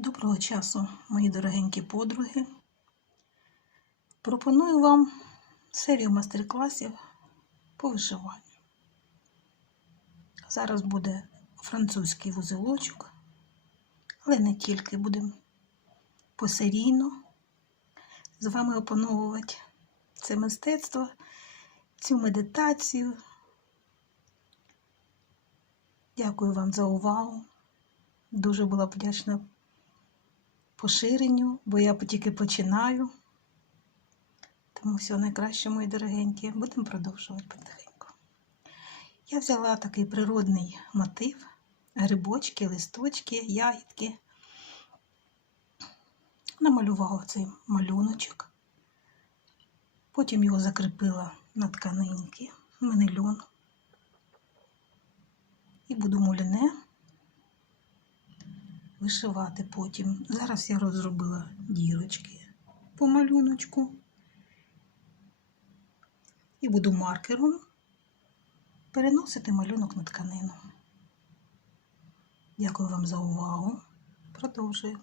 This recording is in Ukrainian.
Доброго часу, мої дорогенькі подруги. Пропоную вам серію майстер-класів по вишиванню. Зараз буде французький вузелочок, але не тільки будемо посерійно з вами опановувати це мистецтво, цю медитацію. Дякую вам за увагу. Дуже була вдячна поширенню, бо я тільки починаю. Тому всього найкраще, мої дорогенькі, будемо продовжувати потихеньку. Я взяла такий природний мотив, грибочки, листочки, ягідки. Намалювала цей малюночок. Потім його закріпила на тканинки. Мене льон. І буду муляне вишивати потім. Зараз я розробила дірочки по малюночку. І буду маркером переносити малюнок на тканину. Дякую вам за увагу. Продовжую.